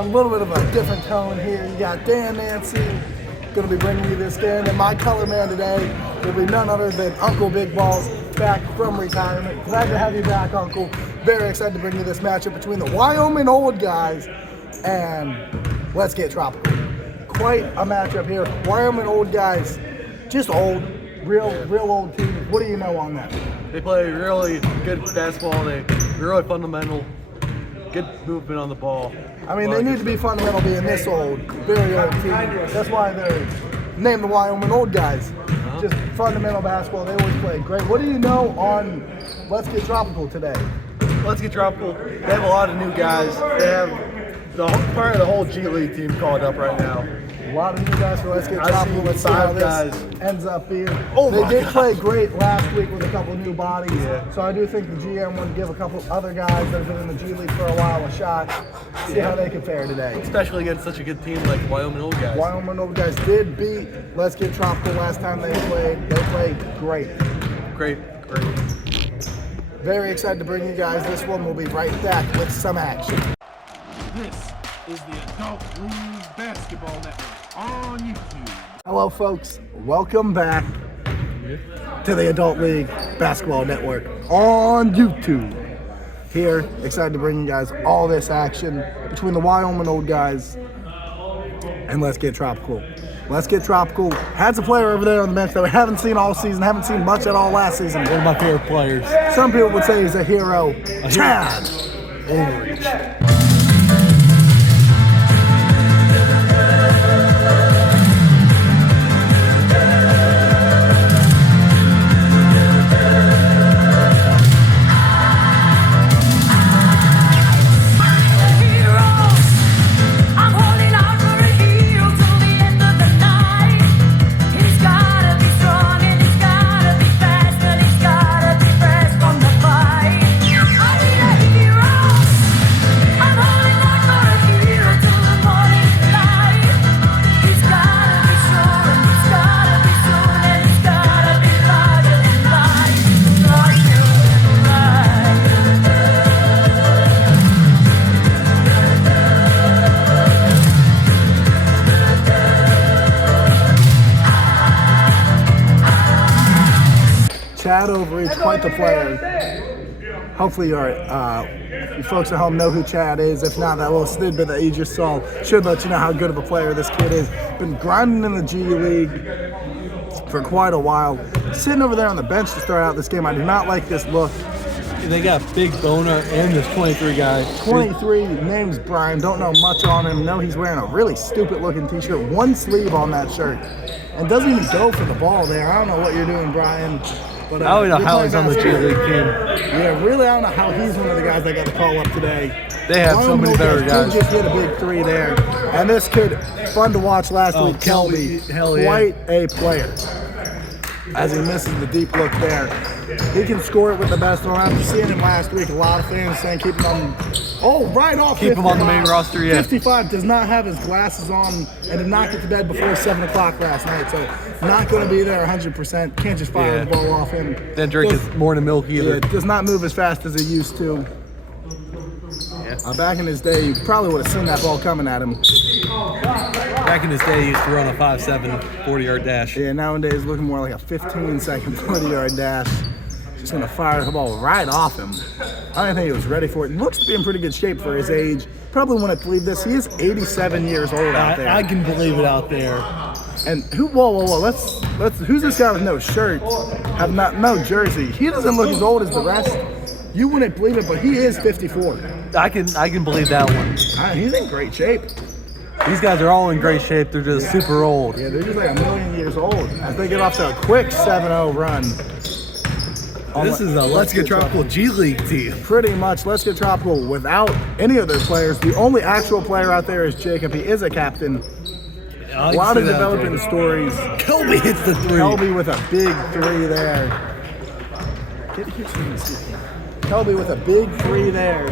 on. A little bit of a different tone here. You got Dan Nancy going to be bringing you this game. And my color man today will be none other than Uncle Big Balls, back from retirement. Glad to have you back, Uncle. Very excited to bring you this matchup between the Wyoming old guys and Let's Get Tropical. Quite a matchup here. Wyoming old guys, just old, real old team. What do you know on that? They play really good basketball. They're really fundamental. Good movement on the ball. I mean, they need to be fundamental being this old, very old team. That's why they're named the Wyoming old guys. Just fundamental basketball. They always play great. What do you know on Let's Get Tropical today? Let's Get Tropical. They have a lot of new guys. They have part of the whole G League team called up right now. A lot of new guys for Let's Get Tropical. Let's see how this ends up being. Oh they did God. play great last week with a couple new bodies. Yeah. So I do think the GM would give a couple other guys that have been in the G League for a while a shot. See how they can fare today. Especially against such a good team like Wyoming old guys. Wyoming old guys did beat Let's Get Tropical last time they played. They played great. Great. Very excited to bring you guys this one. We'll be right back with some action. This is the Adult League Basketball Network on YouTube. Hello, folks. Welcome back to the Adult League Basketball Network on YouTube. Here, excited to bring you guys all this action between the Wyoming old guys and Let's Get Tropical. Let's Get Tropical has a player over there on the bench that we haven't seen all season, haven't seen much at all last season. One of my favorite players. Some people would say he's a hero. Chad Overreach. Chad Overreach, quite the player. Hopefully you folks at home know who Chad is. If not, that little snippet that you just saw should let you know how good of a player this kid is. Been grinding in the G League for quite a while. Sitting over there on the bench to start out this game. I do not like this look. They got Big Bona and this 23 guy. 23, name's Brian. Don't know much on him. Know he's wearing a really stupid looking t-shirt. One sleeve on that shirt. And doesn't even go for the ball there. I don't know what you're doing, Brian. But, I don't know how he's on the G League team. Yeah, really, I don't know how he's one of the guys that got the call up today. They have so many better guys. He just hit a big three there. And this kid, fun to watch last week, Kelby, quite a player. As he misses the deep look there. He can score it with the best of them. After seeing him last week, a lot of fans saying keep him on. Oh, right off. Keep him on the main roster, yeah. 55 does not have his glasses on and did not get to bed before 7 o'clock last night. So not going to be there 100%. Can't just fire the ball off him. Didn't drink his morning milk either. Yeah, does not move as fast as he used to. Yeah. Back in his day, you probably would have seen that ball coming at him. Back in his day, he used to run a 5.7 40-yard dash. Yeah, nowadays looking more like a 15-second 40-yard dash. Just going to fire the ball right off him. I don't think he was ready for it. He looks to be in pretty good shape for his age. Probably wouldn't believe this. He is 87 years old out there. I can believe it out there. And whoa. Let's who's this guy with no shirt? No jersey. He doesn't look as old as the rest. You wouldn't believe it, but he is 54. I can believe that one. He's in great shape. These guys are all in great shape. They're just super old. Yeah, they're just like a million years old. As they get off to a quick 7-0 run. This is a Let's Get Tropical G League team. Pretty much, Let's Get Tropical without any of their players. The only actual player out there is Jacob. He is a captain. A lot of developing stories. Kelby hits the three. Kelby with a big three there. Get here so you can see. Kelby with a big three there.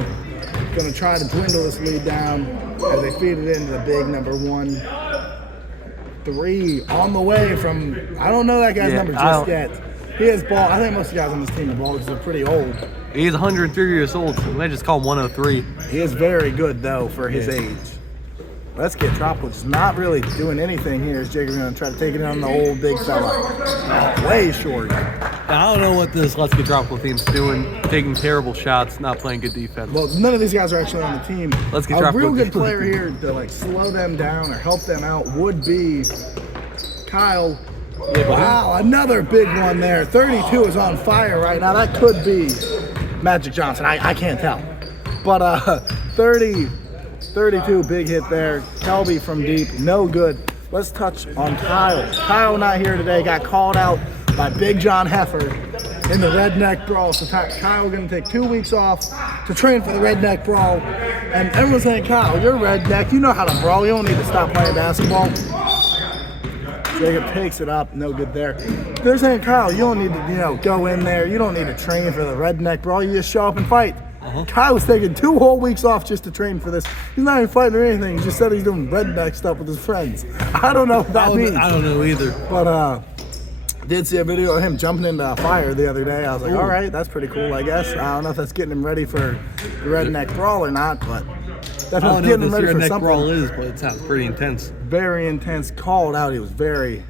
Going to try to dwindle this lead down as they feed it into the big number 1. 3 on the way from, I don't know that guy's number just yet. He has ball. I think most of the guys on this team have ball because they're pretty old. He's 103 years old, so they just call him 103. He is very good, though, for his age. Let's Get Tropical just not really doing anything here as Jacob going to try to take it on the old big fella. Way short. I don't know what this Let's Get Tropical team's doing. Taking terrible shots, not playing good defense. Well, none of these guys are actually on the team. Let's Get A Tropical. real good player here to like slow them down or help them out would be Kyle. Wow, another big one there. 32 is on fire right now. That could be Magic Johnson. I can't tell. But 32, big hit there. Kelby from deep, no good. Let's touch on Kyle. Kyle not here today. Got called out by Big John Heifer in the Redneck Brawl. So Kyle going to take 2 weeks off to train for the Redneck Brawl. And everyone's saying, Kyle, you're redneck. You know how to brawl. You don't need to stop playing basketball. Jacob takes it up, no good there. They're saying, Kyle, you don't need to, go in there. You don't need to train for the Redneck Brawl. You just show up and fight. Kyle was taking 2 whole weeks off just to train for this. He's not even fighting or anything. He just said he's doing redneck stuff with his friends. I don't know what that means. I don't know either. But did see a video of him jumping into a fire the other day. I was like, all right, that's pretty cool, I guess. I don't know if that's getting him ready for the Redneck Brawl or not, but I don't know getting him what ready this for Redneck Brawl something. is, but it sounds pretty intense. Very intense. Called out. He was very,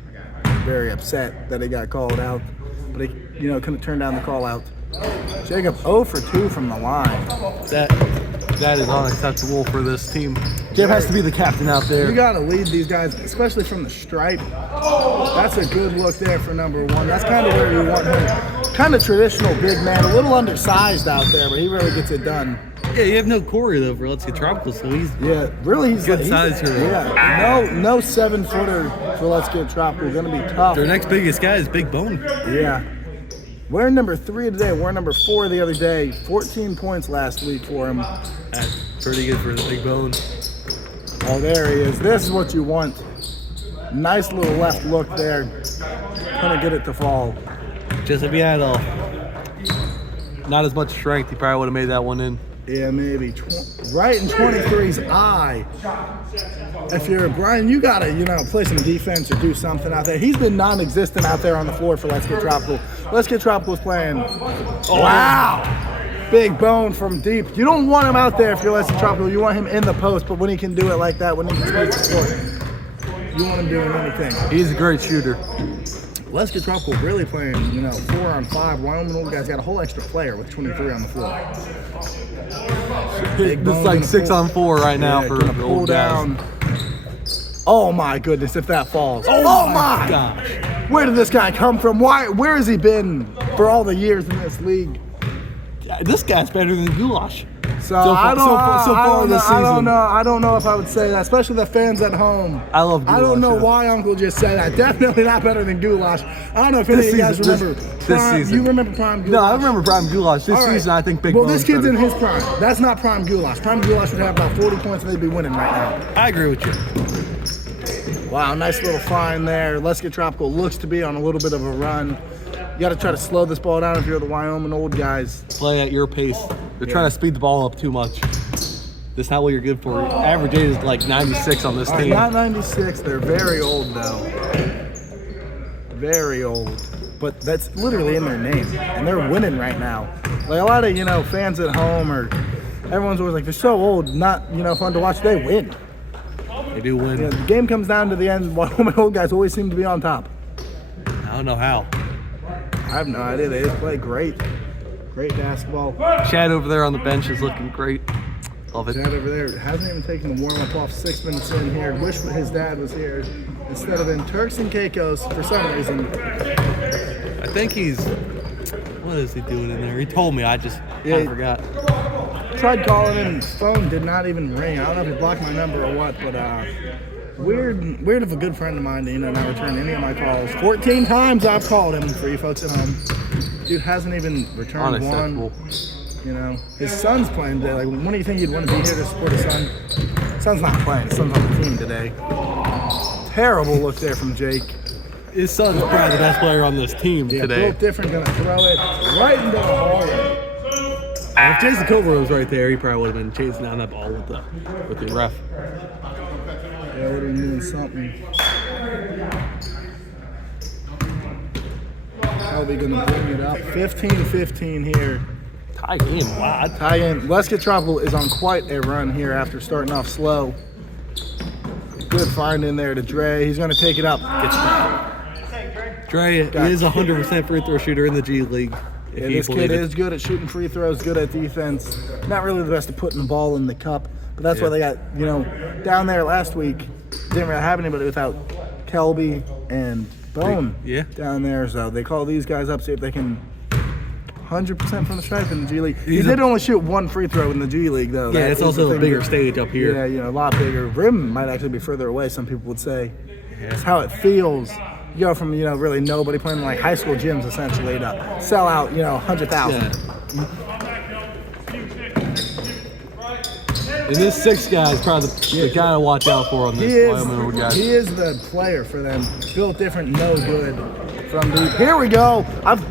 very upset that he got called out, but he, couldn't turn down the call out. Jacob 0 for 2 from the line. That is unacceptable for this team. Jacob has to be the captain out there. You got to lead these guys, especially from the stripe. That's a good look there for number 1. That's kind of where you want him. Kind of traditional big man, a little undersized out there, but he really gets it done. Yeah, you have no Corey though for Let's Get Tropical, so he's he's good size here. Yeah, no 7-footer for Let's Get Tropical. Going to be tough. Their next biggest guy is Big Bone. Yeah. Wearing number 3 today, wearing number 4 the other day. 14 points last week for him. That's pretty good for the Big Bone. Oh, there he is. This is what you want. Nice little left look there. Couldn't get it to fall. Just if he had not as much strength, he probably would have made that one in. Yeah, maybe. Right in 23's eye. If you're Brian, you got to, play some defense or do something out there. He's been non-existent out there on the floor for Let's Get Tropical. Let's Get Tropical's playing. Wow. Big Bone from deep. You don't want him out there if you're Let's Get Tropical. You want him in the post, but when he can do it like that, when he can space the floor, you want him doing anything. He's a great shooter. Let's Get Tropical really playing, 4-on-5. Wyoming old guys got a whole extra player with 23 on the floor. This is like 6-on-4 right now for the pull old down. guys. Oh my goodness, if that falls. Oh my gosh. Where did this guy come from? Where has he been for all the years in this league? Yeah, this guy's better than Goulash. So I don't know if I would say that, especially the fans at home. I love Goulash. I don't know why Uncle just said that. Definitely not better than Goulash. I don't know if any of you guys remember this season. You remember Prime Goulash? No, I remember Prime Goulash. This season, I think Big Bone's this kid's better. in his prime. That's not Prime Goulash. Prime Goulash would have about 40 points and they'd be winning right now. I agree with you. Wow, nice little find there. Let's Get Tropical looks to be on a little bit of a run. You got to try to slow this ball down if you're the Wyoming old guys. Play at your pace. They're trying to speed the ball up too much. That's not what you're good for. Average age is like 96 on this team. Not 96. They're very old, though. Very old. But that's literally in their name. And they're winning right now. Like a lot of, fans at home or everyone's always like, they're so old, not, fun to watch. They win. They do win. The game comes down to the end. Wyoming old guys always seem to be on top. I don't know how. I have no idea. They just play great. Great basketball. Chad over there on the bench is looking great. Love it. Dad over there hasn't even taken the warm-up off 6 minutes in here. Wish his dad was here instead of in Turks and Caicos for some reason. I think what is he doing in there? He told me, I just forgot. Tried calling him, phone did not even ring. I don't know if he blocked my number or what, but weird of a good friend of mine to not return any of my calls. 14 times I've called him for you folks at home. Dude hasn't even returned one. His son's playing today. Like, when do you think he'd want to be here to support his son? Son's not playing. His son's on the team today. Terrible look there from Jake. His son's probably the best player on this team today. Both different, gonna throw it right into the hallway. If Jason Covert was right there, he probably would have been chasing down that ball with the ref. Yeah, would have been doing something. How are they gonna bring it up? 15-15 here. Tie game, wow. Tie in. Let's Get Tropical is on quite a run here after starting off slow. Good find in there to Dre. He's going to take it up. Dre is 100% free throw shooter in the G League. Yeah, this kid is good at shooting free throws, good at defense. Not really the best at putting the ball in the cup, but that's why they got, down there last week, didn't really have anybody without Kelby and Bone down there. So they call these guys up, see if they can 100% from the stripe in the G League. He did only shoot one free throw in the G League, though. Yeah, it's also a bigger stage up here. Yeah, a lot bigger. Rim might actually be further away, some people would say. It's how it feels. You go from, really nobody playing in like high school gyms essentially to sell out, 100,000. And this 6 guy is probably the guy to watch out for on this Wyoming guy. He is the player for them. Built different, no good from deep. Here we go.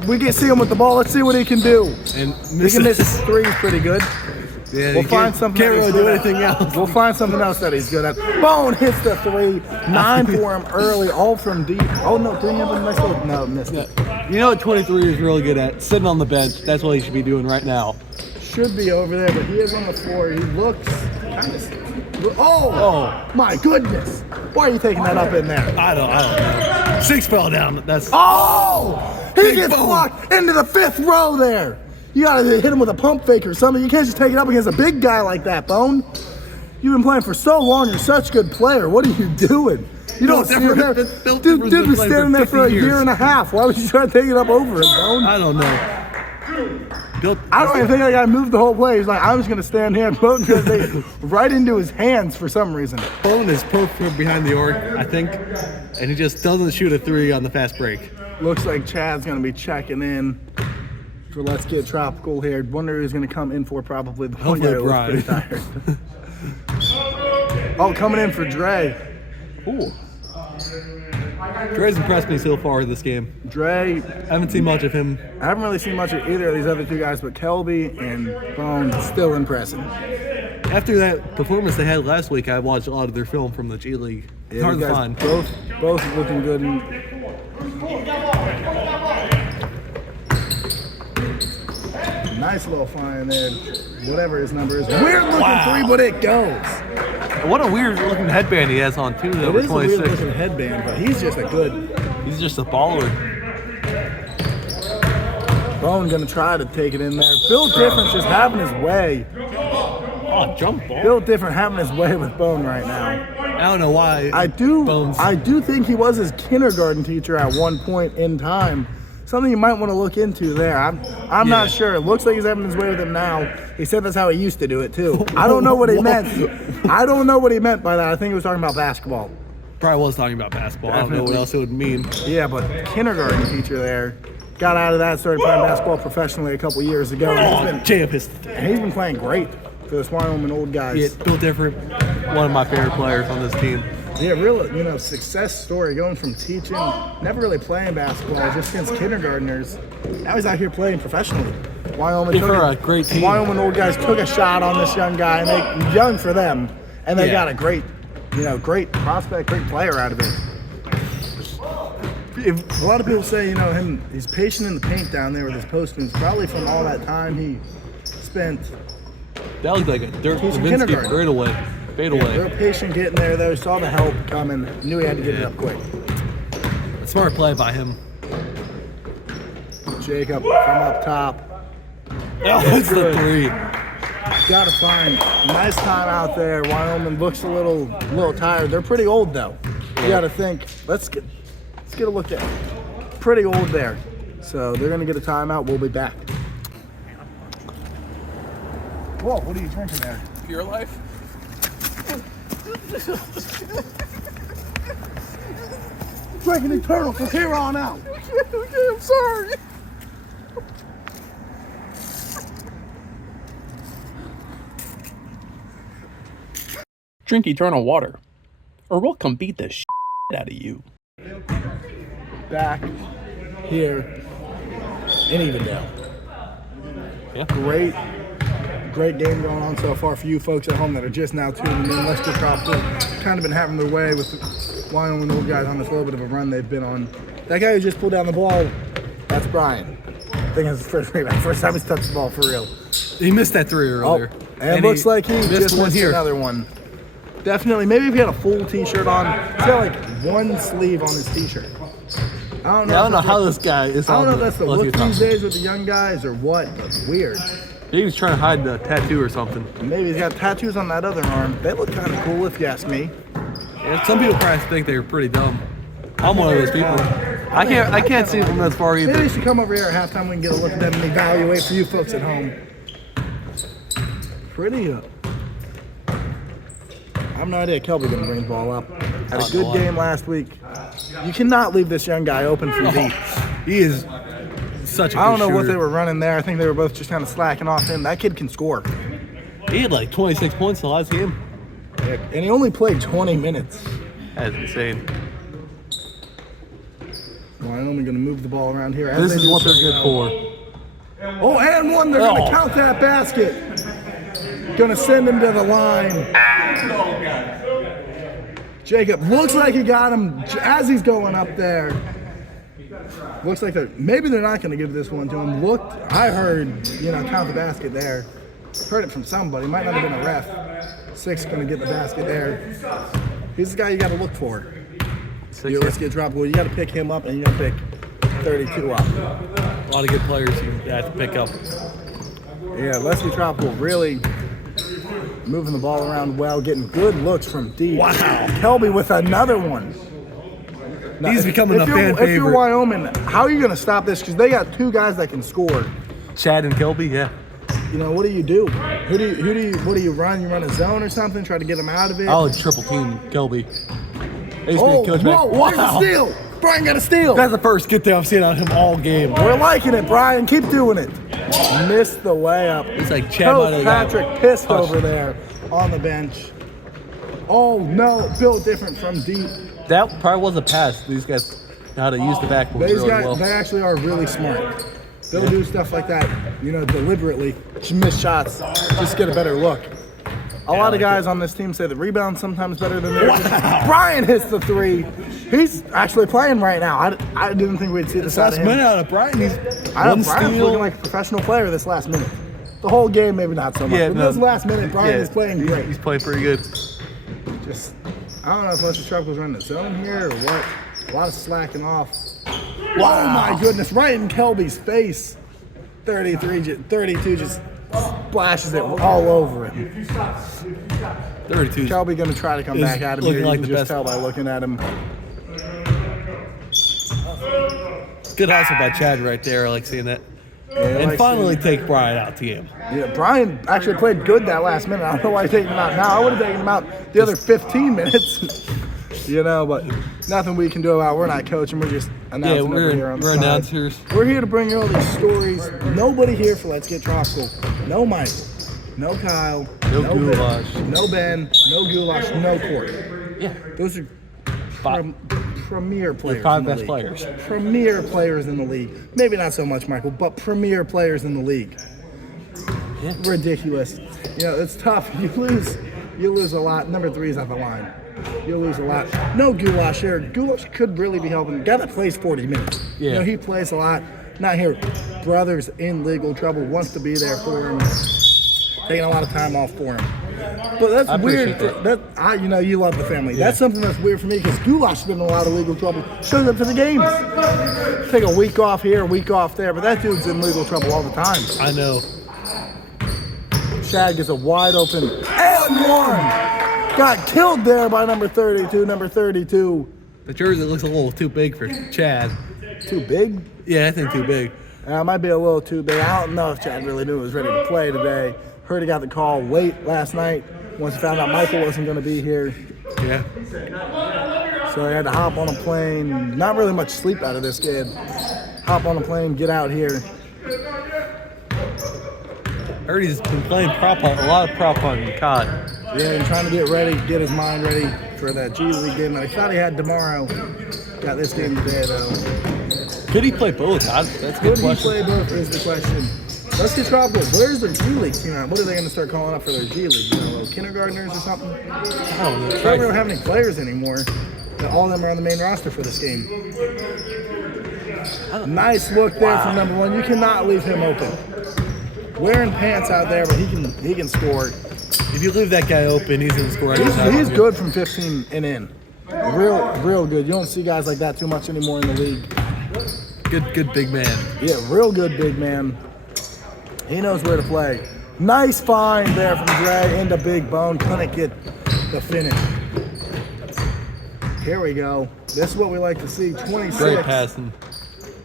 We can see him with the ball. Let's see what he can do. And he can miss threes pretty good. Yeah, we'll find something. Can't really do anything else. We'll find something else that he's good at. Bone hits the 3. 9 for him early, all from deep. Oh no, didn't he have a nice little? No, missed it. You know what 23 is really good at? Sitting on the bench. That's what he should be doing right now. Should be over there, but he is on the floor. He looks kind of. Oh my goodness! Why are you taking that up in there? I don't know. 6 fell down. That's. Oh! He gets blocked into the 5th row there. You gotta hit him with a pump fake or something. You can't just take it up against a big guy like that, Bone. You've been playing for so long. You're such a good player. What are you doing? You don't stand there. Dude was standing there for a year and a half. Why would you try to take it up over him, Bone? I don't know. I don't even think that guy moved the whole play. He's like, I'm just gonna stand here and Bone goes right into his hands for some reason. Bone is perfect behind the arc, I think, and he just doesn't shoot a 3 on the fast break. Looks like Chad's gonna be checking in. For Let's Get Tropical here. Wonder who's going to come in for probably the one guy who looks pretty tired. Coming in for Dre. Ooh. Dre's impressed me so far in this game. Dre. I haven't seen much of him. I haven't really seen much of either of these other 2 guys, but Kelby and Bone still impressing. After that performance they had last week, I watched a lot of their film from the G League. It's hard to find. Both looking good. Nice little find there. Whatever his number is. Weird looking 3, but it goes. What a weird looking headband he has on too. It is a weird looking headband, but he's just he's just a baller. Bone gonna try to take it in there. Built different, just having his way. Oh, jump ball. Built different, having his way with Bone right now. I don't know why. I do think he was his kindergarten teacher at one point in time. Something you might want to look into there. I'm not sure. It looks like he's having his way with him now. He said that's how he used to do it too. I don't know what he meant. I don't know what he meant by that. I think he was talking about basketball. Probably was talking about basketball. Definitely. I don't know what else it would mean. Yeah, but kindergarten teacher there. Got out of that, started playing basketball professionally a couple years ago. He's been playing great for this Wyoming old guys. Yeah, built different. One of my favorite players on this team. Yeah, real, success story, going from teaching, never really playing basketball, just against kindergartners. Now he's out here playing professionally. Wyoming a great team. Wyoming old guys took a shot on this young guy, and they young for them, and they got a great prospect, great player out of it. A lot of people say, he's patient in the paint down there with his post moves, probably from all that time he spent. That looked like a Dirk Nowitzki fade away. Real patient getting there, though. Saw the help coming. Knew he had to get it up quick. Smart play by him. Jacob from up top. It's the 3. Got to find nice time out there. Wyoming looks a little tired. They're pretty old though. You got to think. Let's get a look at it. Pretty old there. So they're gonna get a timeout. We'll be back. Whoa! What are you drinking there? Pure Life. Drinking Eternal from here on out. Okay, I'm sorry. Drink Eternal water, or we'll come beat the shit out of you. Back here in Evendale. Yeah. Great game going on so far for you folks at home that are just now tuning in. Let's Get Tropical kind of been having their way with the Wyoming old guys on this little bit of a run they've been on. That guy who just pulled down the ball, that's Brian. I think that's his first rebound. First time he's touched the ball for real. He missed that 3 earlier. And it looks like he just missed here. another one. Definitely. Maybe if he had a full T-shirt on. He's got like one sleeve on his T-shirt. I don't know how this guy is. I don't know if on that's the look these days with the young guys or what, but it's weird. Maybe he's trying to hide the tattoo or something. Maybe he's got tattoos on that other arm. They look kind of cool if you ask me. Yeah, some people probably think they're pretty dumb. I'm one of those people. I can't see them as far either. Maybe you should come over here at halftime. We can get a look at them and evaluate for you folks at home. Pretty. I have no idea. Kelby's gonna bring the ball up. Had a good game last week. You cannot leave this young guy open from deep. He is such a good I don't know what shooter. they were running there. I think they were both just kind of slacking off him. That kid can score. He had like 26 points in the last game. Yeah, and he only played 20 minutes. That's insane. Wyoming gonna move the ball around here. This is what they're good for. Oh, and one. They're gonna count that basket. Gonna send him to the line. Jacob looks like he got him as he's going up there. Looks like maybe they're not gonna give this one to him. I heard, count the basket there. Heard it from somebody. Might not have been a ref. 6 gonna get the basket there. He's the guy you gotta look for. Let's get dropped. Well, you gotta pick him up and you gotta pick 32 up. A lot of good players you have to pick up. Yeah, Leslie Tropical really moving the ball around well, getting good looks from deep. Wow. Kelby with another one. Now, He's becoming a fan If you're favorite. Wyoming, how are you going to stop this? Because they got 2 guys that can score. Chad and Kelby, yeah. What do you do? What do you run? You run a zone or something? Try to get them out of it? I would triple team Kelby. I used to be Oh, a coach whoa, back. there's a steal. Brian got a steal. That's the first good thing I've seen on him all game. We're liking it, Brian. Keep doing it. Missed the way up. It's like Chad might Coach have got Patrick pissed pushed. over there on the bench. Oh, no. Built different from deep. That probably was a pass. These guys know how to use the backboard These really guys, well. they actually are really smart. They'll do stuff like that, deliberately. Just miss shots, just get a better look. A lot of guys on this team say the rebound's sometimes better than theirs. Brian hits the 3. He's actually playing right now. I didn't think we'd see this out of Last him. minute out of Brian. He's I know one Brian's steal. looking like a professional player this last minute. The whole game, maybe not so much. Yeah, but no. this last minute, Brian is playing great. He's playing pretty good. Just, I don't know if Lester Truck was running the zone here or what. A lot of slacking off. Wow. Oh my goodness, right in Kelby's face. 32 just splashes it all over him. 32. Kelby gonna try to come Is back at him looking here. You like can the just best. tell by looking at him. Good hustle by Chad right there. I like seeing that. And like finally take Brian out to him. Yeah, Brian actually played good that last minute. I don't know why he's taking him out now. I would have taken him out the other 15 minutes. But nothing we can do about it. We're not coaching. We're just announcing over here on the we're side. announcers. We're here to bring you all these stories. Nobody here for Let's Get Tropical. No Mike. No Kyle. No Ben, Goulash. No Ben. No Goulash. No Court. Yeah. Those are Five. premier players. 5 in the best league. players. Premier players in the league. Maybe not so much, Michael, but premier players in the league. Yeah. Ridiculous. It's tough. You lose a lot. Number 3 is at the line. You'll lose a lot. No Goulash here. Goulash could really be helping. Guy that plays 40 minutes. Yeah. He plays a lot. Not here. Brothers in legal trouble. Wants to be there for him. Taking a lot of time off for him. But that's I weird. appreciate You love the family. Yeah. That's something that's weird for me because Goulash has been in a lot of legal trouble. Shows up to the games. Take a week off here, a week off there, but that dude's in legal trouble all the time. I know. Chad gets a wide open and one. Got killed there by number 32. Number 32. The jersey looks a little too big for Chad. Too big? Yeah, I think too big. It might be a little too big. I don't know if Chad really knew he was ready to play today. Heard he got the call late last night. Once he found out Michael wasn't going to be here. Yeah. So he had to hop on a plane. Not really much sleep out of this kid. Hop on a plane, get out here. I heard he's been playing prop hunt, a lot of prop hunt in COD. Yeah, and trying to get ready, get his mind ready for that G League game that I thought he had tomorrow. Got this game today, though. Could he play both? That's a Could good he question. play both is the question. Let's get Tropical. Where's their G League team at? What are they going to start calling up for their G League? Kindergartners or something? Oh, They don't have any players anymore. All of them are on the main roster for this game. Nice look there from number 1. You cannot leave him open. Wearing pants out there, but he can score. If you leave that guy open, he's gonna score. every time. He's good from 15 and in. Real good. You don't see guys like that too much anymore in the league. Good big man. Yeah, real good big man. He knows where to play. Nice find there from Dre into Big Bone. Couldn't get the finish. Here we go. This is what we like to see. 26. Great passing.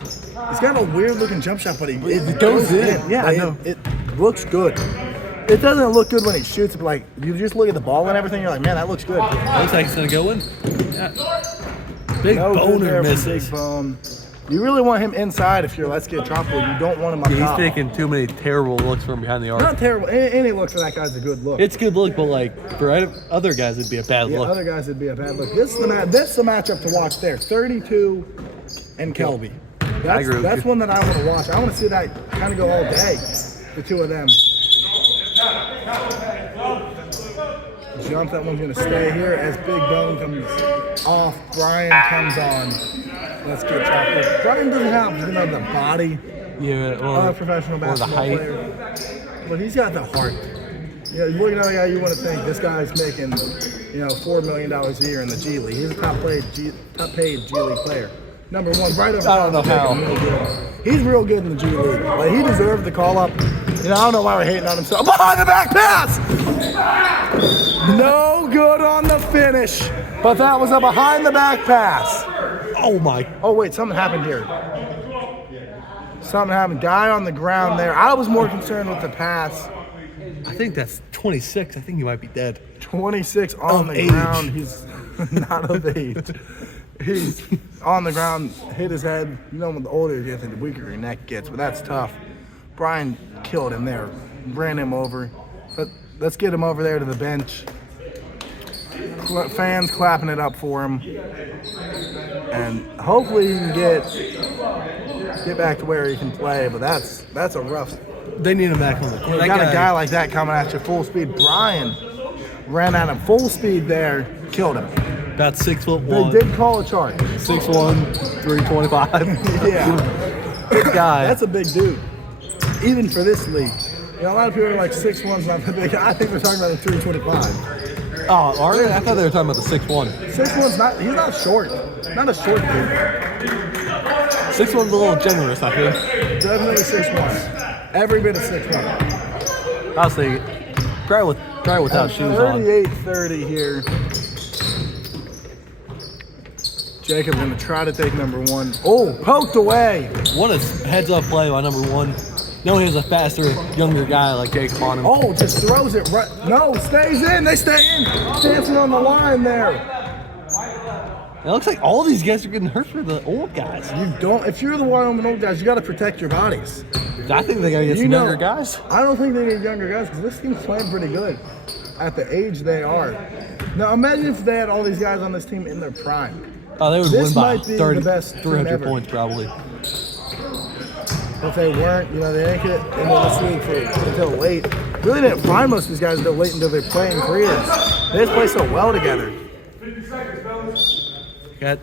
He's got a weird looking jump shot, but it goes in. Yeah, I know. It looks good. It doesn't look good when he shoots, but like you just look at the ball and everything, you're like, man, that looks good. Looks like it's gonna go in. Yeah. Big No good boner there from misses. Big Bone. You really want him inside if you're Let's Get Tropical. You don't want him up He's top. taking too many terrible looks from behind the arc. Not terrible. Any look for that guy's a good look. It's a good look, but like for other guys, it'd be a bad Yeah, look. other guys, it'd be a bad look. This is the matchup to watch there. 32 and Kelby. agree with That's you. one that I want to watch. I want to see that kind of go all day. The two of them. Jump. That one's going to stay here as Big Bone comes off. Brian comes on. Let's get chocolate. Brian doesn't have the body Yeah, of a professional or the basketball height. player, but he's got the heart. You know, looking at a guy, you want to think this guy's making, $4 million a year in the G League. He's a top paid G League player. Number one, right over. I don't know how. He's real good in the G League. Like, he deserved the call up. I don't know why we're hating on him. So behind the back pass. No good on the finish, but that was a behind the back pass. Oh my! Oh wait, something happened here. Something happened. Guy on the ground there. I was more concerned with the pass. I think that's 26. I think he might be dead. 26 on Of the age. ground. He's not of age. He's on the ground, hit his head. The older he gets, the weaker your neck gets, but that's tough. Brian killed him there, ran him over. But let's get him over there to the bench. Fans clapping it up for him. And hopefully he can get back to where he can play, but that's a rough. They need him back on the court. You got a guy like that coming at you full speed. Brian ran at him full speed there, killed him. About 6'1". They did call a charge. 6'1", 325. Yeah, Good guy. that's a big dude, even for this league. A lot of people are like 6'1's not that big. I think we're talking about the 325. Oh, are they? I thought they were talking about the 6'1". 6'1's not. He's not short. Not a short dude. 6'1's a little generous, I think. Definitely 6'1. Every bit of 6'1. I'll say, try without shoes on. 38-30 here. Jacob gonna try to take number one. Oh, poked away. What a heads-up play by number one. No, he has a faster, younger guy like Jacob on him. Oh, just throws it right. No, stays in. They stay in. Dancing on the line there. It looks like all these guys are getting hurt for the old guys. You don't. If you're the Wyoming old guys, you got to protect your bodies. I think they gotta get some younger guys. I don't think they need younger guys because this team's playing pretty good at the age they are. Now imagine if they had all these guys on this team in their prime. Oh, they would This win by might be 30, the best team 300 ever. points probably. If they weren't, they didn't get into this league until late. Really didn't find most of these guys until late into their playing careers. They just play so well together. Got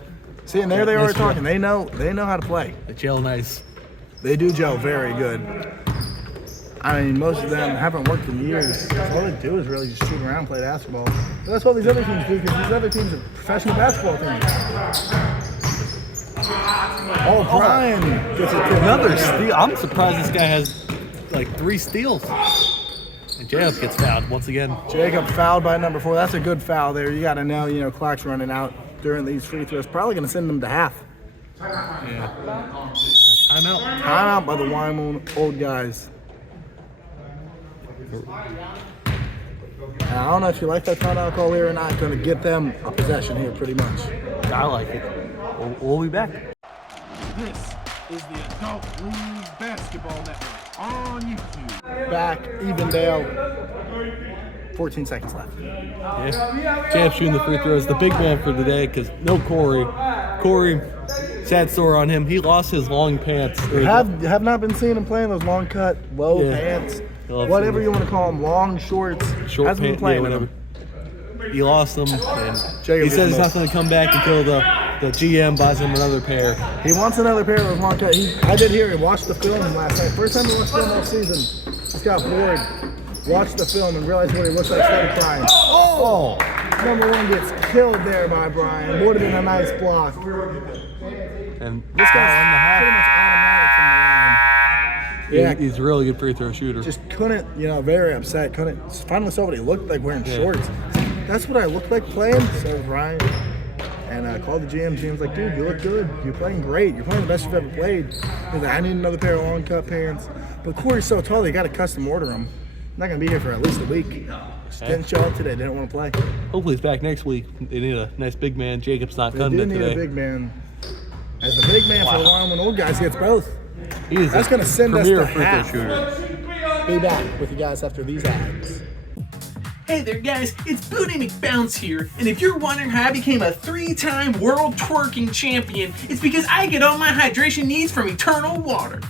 See, and there they are Nice talking. They know how to play. the gel nice. They do gel very good. I mean, most of them haven't worked in years. All they do is really just shoot around, play basketball. But that's what these other teams do because these other teams are professional basketball teams. Oh, Brian gets it. Another steal. I'm surprised this guy has like 3 steals. And Jacob gets fouled once again. Jacob fouled by number 4. That's a good foul there. You got to know, clock's running out during these free throws. Probably going to send them to half. Yeah. Timeout. Timeout by the Wyoming old guys. Now, I don't know if you like that timeout call here or not. Going to get them a possession here pretty much. I like it. We'll be back. This is the Adult League Basketball Network on YouTube. Back, Evendale. 14 seconds left. Yeah. Jacob shooting the free throws. The big man for today because no Corey. Corey, sad story on him. He lost his long pants. Have not been seeing him playing those long cut, low Yeah. pants, Love whatever seeing you want to call them, long shorts. Short Hasn't been pants, playing yeah, in whatever. them. He lost them. And Jacob he gets says he's not missed. going to come back until the GM buys him another pair. He wants another pair of those long cut. I did hear he watched the film last night. First time he watched film all season. Just got bored. watch the film and realize what he looks like instead of trying. Oh! Number one gets killed there by Brian. Would have been a nice block. And This guy's pretty much automatic from the line. Yeah, he's a really good free throw shooter. just couldn't, very upset. Finally saw what he looked like wearing shorts. That's what I looked like playing, said Brian. And I called the GM. GM's like, dude, you look good. You're playing great. You're playing the best you've ever played. He's like, I need another pair of long cut pants. But Corey's so tall, they got to custom order them. Not going to be here for at least a week. Just didn't show up today. Didn't want to play. Hopefully he's back next week. They need a nice big man. Jacob's not They cutting do it need today. a big man. As the big man for the Wyoming old guys gets both. He's That's going to send us premier to free throw half. shooter. Be back with you guys after these ads. Hey there guys, it's Booty McBounce here, and if you're wondering how I became a 3-time world twerking champion, it's because I get all my hydration needs from Eternal Water.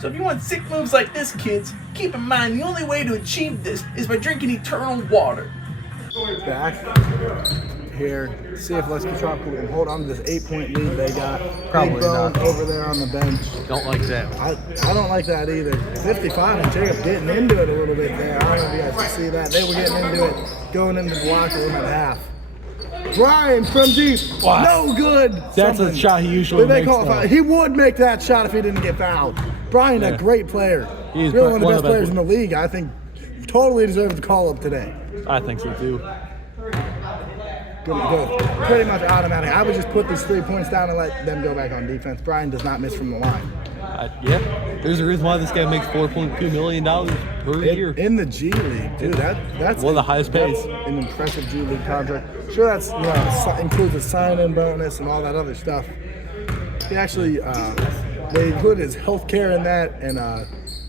So if you want sick moves like this, kids, keep in mind the only way to achieve this is by drinking Eternal Water. Back here, see if Let's Get Tropical can hold on to this 8-point lead they got. Probably Big Bone not. over there on the bench. Don't like that. I don't like that either. 55 and Jacob getting into it a little bit there. I don't know if you guys can see that. They were getting into it, going into the locker room at half. Brian from deep, no good. That's a shot he usually Did they makes, call a though. foul? He would make that shot if he didn't get fouled. Brian, a great player. He's really one of the one best of the players best. in the league. I think totally deserves the call up today. I think so too. Good. Pretty much automatic. I would just put these 3 points down and let them go back on defense. Brian does not miss from the line. Yeah, there's a reason why this guy makes $4.2 million per year. In the G League, dude. That's One of the highest pays. An impressive G League contract. Sure, that's includes a sign-in bonus and all that other stuff. He actually they included his health care in that and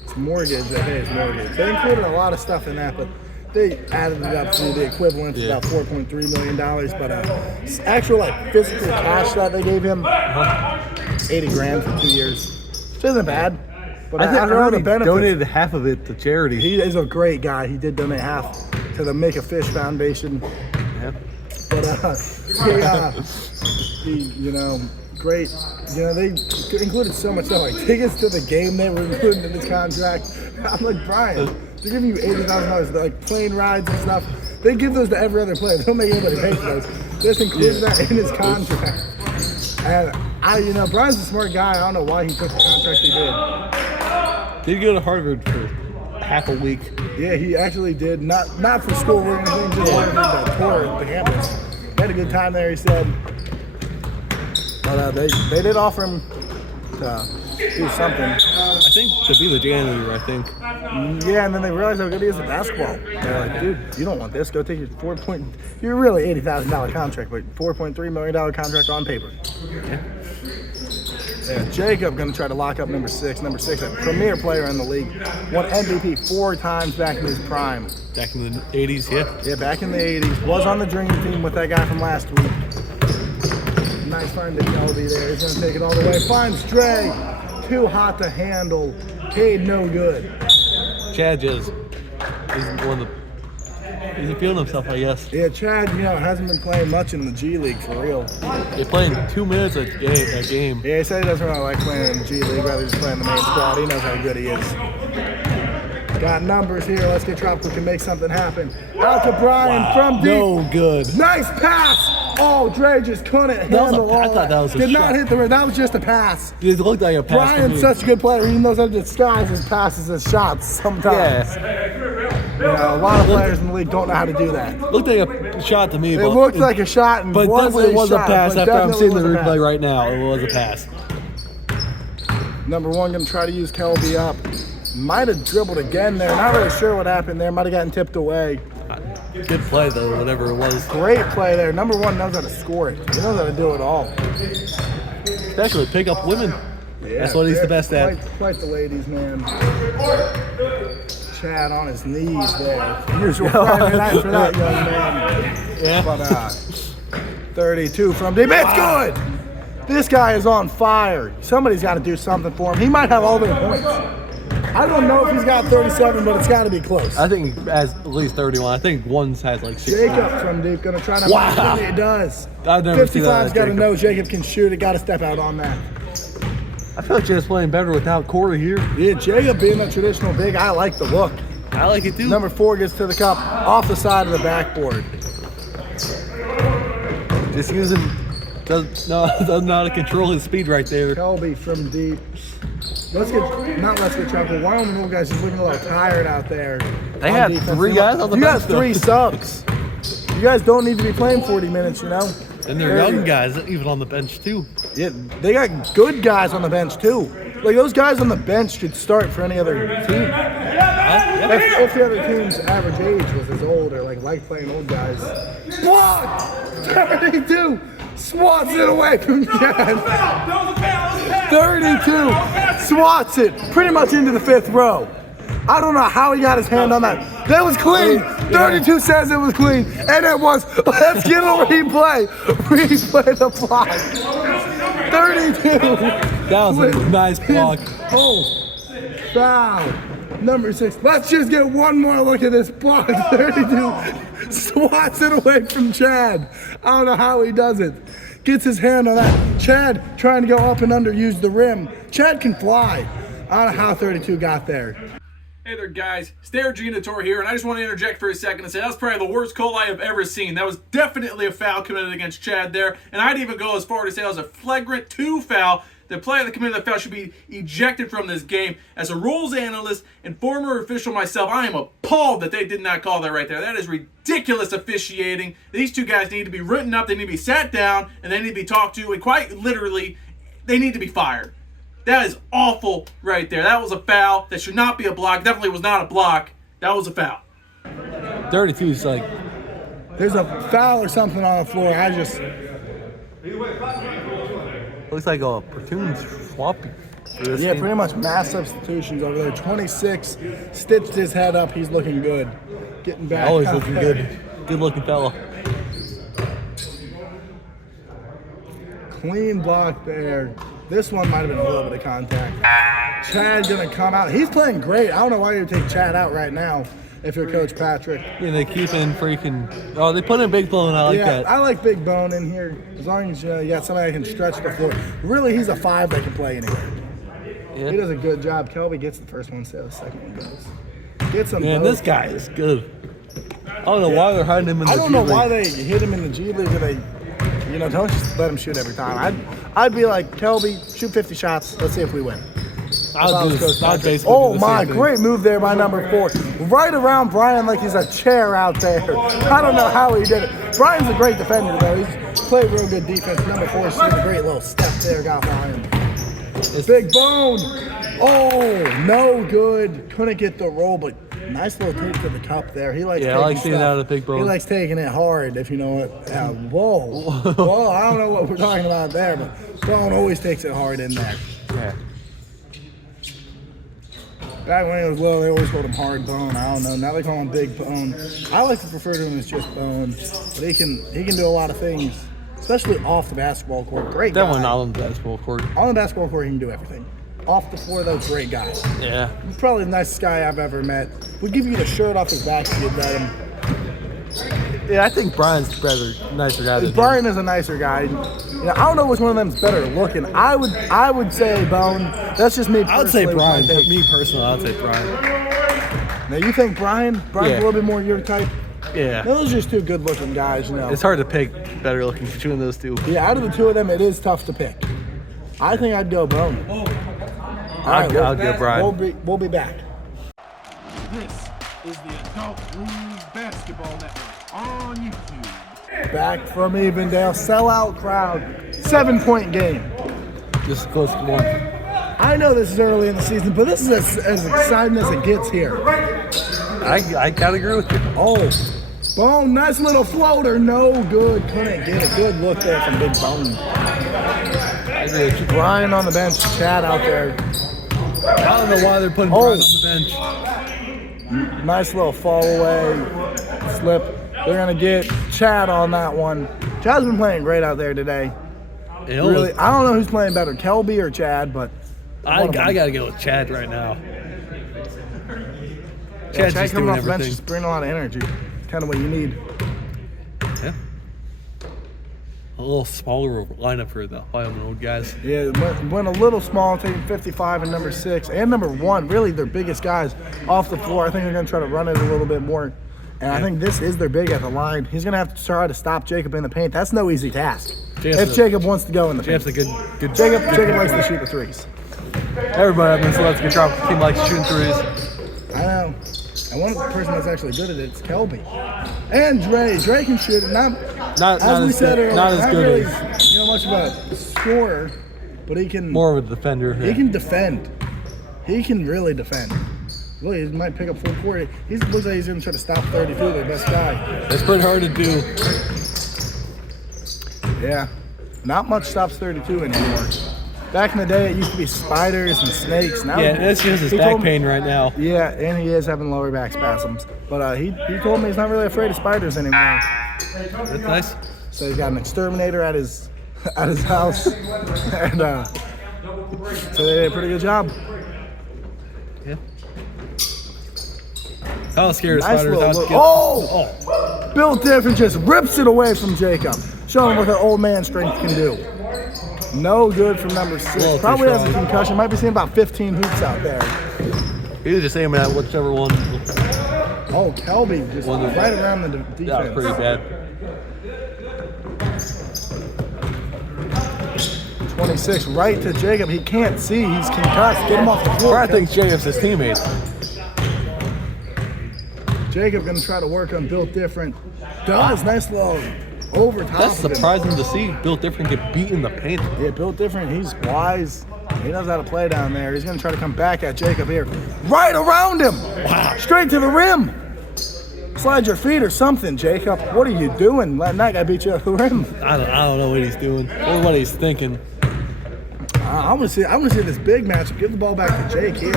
his mortgage. They pay his mortgage. They included a lot of stuff in that, but they added it up to the equivalent of about $4.3 million. But actual physical cash that they gave him, 80 grand for 2 years. Which isn't bad. But I think after all the he benefits, donated half of it to charity. he is a great guy. He did donate half to the Make a Fish Foundation. Yeah. But he great. They included so much stuff, like tickets to the game they were included in his contract. I'm like, Brian, they're giving you $80,000, like plane rides and stuff. They give those to every other player. They don't make anybody pay for those. This includes that in his contract. And Brian's a smart guy. I don't know why he took the contract he did. Did go to Harvard for half a week. Yeah, he actually did. Not for school or anything, just wanted to tour the campus. He had a good time there, he said. But they did offer him to do something. I think to be the janitor, I think. Yeah, and then they realized how good he is at basketball. They're like, dude, you don't want this. Go take your you're really $80,000 contract, but $4.3 million contract on paper. Yeah, Jacob going to try to lock up number 6. Number 6, a premier player in the league. Won MVP 4 times back in his prime. Back in the 80s, yeah. Yeah, back in the 80s. Was on the dream team with that guy from last week. Nice find to Kelby there. He's going to take it all the way. Finds Dre. Too hot to handle. Cade no good. Chad just isn't one of the. He's feeling himself, I guess. Yeah, Chad, hasn't been playing much in the G League for real. They're playing 2 minutes a game. Yeah, he said he doesn't really like playing in the G League, rather just playing the main squad. He knows how good he is. Got numbers here. Let's Get Tropical can make something happen. Out to Brian from deep. No good. Nice pass. Oh, Dre just couldn't handle all I thought that was a Did shot. not hit the rim. That was just a pass. It looked like a pass. Brian's to me. such a good player. He knows how to disguise his passes as shots sometimes. Yeah. A lot of players in the league don't know how to do that. Looked like a shot to me. It looked like a shot and but was definitely a was shot, a pass but after I'm definitely seeing the was a replay pass. right now. It was a pass. Number 1 going to try to use Kelby up. Might have dribbled again there. Not really sure what happened there. Might have gotten tipped away. Good play, though, whatever it was. Great play there. Number 1 knows how to score it. He knows how to do it all. Especially pick up women. Yeah, That's what he's the best at. Quite the ladies, man. Chad on his knees there. Usual Friday night for that young man. Yeah. But 32 from deep. It's good. This guy is on fire. Somebody's got to do something for him. He might have all their points. I don't know if he's got 37, but it's got to be close. I think he has at least 31. I think one's has like 6. Jacob from deep going to try to Wow. It does. I've never seen that. 55's got to Jacob. know Jacob can shoot it. Got to step out on that. I feel like Jay's playing better without Corey here. Yeah, Jacob being a traditional big, I like the look. I like it too. Number 4 gets to the cup off the side of the backboard. Just using doesn't know how to control his speed right there. Kelby from deep. Let's get Chuckle. Wyoming little guys just looking a little tired out there. They had 3 guys on the bench. You bench. got 3 subs. You guys don't need to be playing 40 minutes, you know? And they're young guys even on the bench too. Yeah, they got good guys on the bench too. Like those guys on the bench could start for any other team. If the other team's average age was as old or like playing old guys. Blocked! 32! Swats it away from Chad. 32! Swats it pretty much into the 5th row. I don't know how he got his hand on that. That was clean. 32 says it was clean. And it was. Let's get a replay. Replay the block. 32. That was a nice block. Oh, foul. Number 6. Let's just get one more look at this block. 32 swats it away from Chad. I don't know how he does it. Gets his hand on that. Chad trying to go up and under, use the rim. Chad can fly. I don't know how 32 got there. Hey there, guys. Stair Genitor here, and I just want to interject for a second and say that was probably the worst call I have ever seen. That was definitely a foul committed against Chad there, and I'd even go as far to say that was a flagrant 2 foul. The player that committed the foul should be ejected from this game. As a rules analyst and former official myself, I am appalled that they did not call that right there. That is ridiculous officiating. These 2 guys need to be written up, they need to be sat down, and they need to be talked to, and quite literally, they need to be fired. That is awful right there. That was a foul. That should not be a block. Definitely was not a block. That was a foul. 32 is like... There's a foul or something on the floor. Looks like a platoon's floppy. Yeah, pretty much mass substitutions over there. 26 stitched his head up. He's looking good. Getting back. Always looking good. Good looking fella. Clean block there. This one might have been a little bit of contact. Chad gonna come out. He's playing great. I don't know why you would take Chad out right now if you're Coach Patrick. Yeah, they keep in freaking... Oh, they put in Big Bone. I like that. I like Big Bone in here. As long as you got somebody that can stretch the floor. Really, he's a 5 that can play anywhere. Yeah. He does a good job. Kelby gets the first one, so the second one goes. Gets him. Man, this guy is good. I don't know why they're hiding him in the G League. I don't know why they hit him in the G League. Or they, don't just let him shoot every time. I'd be like, Kelby, shoot 50 shots. Let's see if we win. Oh my, great move there by number 4. Right around Brian like he's a chair out there. I don't know how he did it. Brian's a great defender though. He's played real good defense. Number 4 shooting a great little step there. Got Brian. Big Bone. Oh, no good. Couldn't get the roll, but nice little take to the cup there. He likes I like seeing that out of Big Bone. He likes taking it hard, if you know what. Whoa. Whoa, I don't know what we're talking about there, but Bone always takes it hard in there. Yeah. Back when he was little, they always called him Hard Bone. I don't know. Now they call him Big Bone. I like to refer to him as just Bone, but he can do a lot of things, especially off the basketball court. Great guy. That one not on the basketball court. On the basketball court, he can do everything. Off the floor, though, great guy. Yeah. He's probably the nicest guy I've ever met. Would give you the shirt off his back if you'd let him. Yeah, I think Brian's nicer guy than Brian is a nicer guy. I don't know which one of them's better looking. I would say Bone. That's just me personally. I would say Brian. Me personally, I would say Brian. Now you think Brian's a little bit more your type? Yeah. Those are just 2 good-looking guys, It's hard to pick better looking between those 2. Yeah, out of the 2 of them, it is tough to pick. I think I'd go Bone. I'll go Brian. We'll be back. This is the Adult League Basketball Network on YouTube. Back from Evendale, sellout crowd, 7-point game. Just close to 1. I know this is early in the season, but this is as exciting as it gets here. I gotta agree with you. Oh, Bone, nice little floater, no good. Couldn't get a good look there from Big Bone. I agree with you. Brian on the bench, Chad out there. I don't know why they're putting Brian on the bench. Nice little fall away, slip. They're gonna get Chad on that one. Chad's been playing great out there today. Really, I don't know who's playing better, Kelby or Chad, but I gotta go with Chad right now. Chad coming off the bench just bringing a lot of energy. Kind of what you need. Yeah. a little smaller lineup for the Wyoming old guys. Yeah, went a little small, taking 55 and number 6 and number 1, really their biggest guys off the floor. I think they're going to try to run it a little bit more. And I think this is their big at the line. He's going to have to try to stop Jacob in the paint. That's no easy task. If Jacob wants to go in the paint. Jacob likes to shoot the threes. Everybody up in Let's Get Drunk team likes shooting threes. I know. And one person that's actually good at it is Kelby. And Dre. Dre can shoot it. Not as good. Not as good as much of a scorer, but he can. More of a defender. He can defend. He can really defend. Really, he might pick up full court. He looks like he's going to try to stop 32, their best guy. It's pretty hard to do. Yeah. Not much stops 32 anymore. Back in the day, it used to be spiders and snakes. Now that's just his back pain right now. Yeah, and he is having lower back spasms. But he told me he's not really afraid of spiders anymore. That's nice. So he's got an exterminator at his house. And so they did a pretty good job. Yeah. I was scared of Nice spiders. Bill Different just rips it away from Jacob. Showing him what their old man strength can do. No good from number 6. Probably has a concussion. Might be seeing about 15 hoops out there. He was just aiming at whichever one. Oh, Kelby just right around the defense. That was pretty bad. 26 right to Jacob. He can't see. He's concussed. Get him off the floor. I think Jacob's his teammate. Jacob going to try to work on Built Different. Does. Nice little over top. That's surprising to see Built Different get beat in the paint. Yeah, Built Different. He's wise. He knows how to play down there. He's going to try to come back at Jacob here. Right around him. Wow. Straight to the rim. Slide your feet or something, Jacob. What are you doing? Letting that guy beat you at the rim. I don't know what he's doing or what he's thinking. I want to see this big matchup. Give the ball back to Jake here.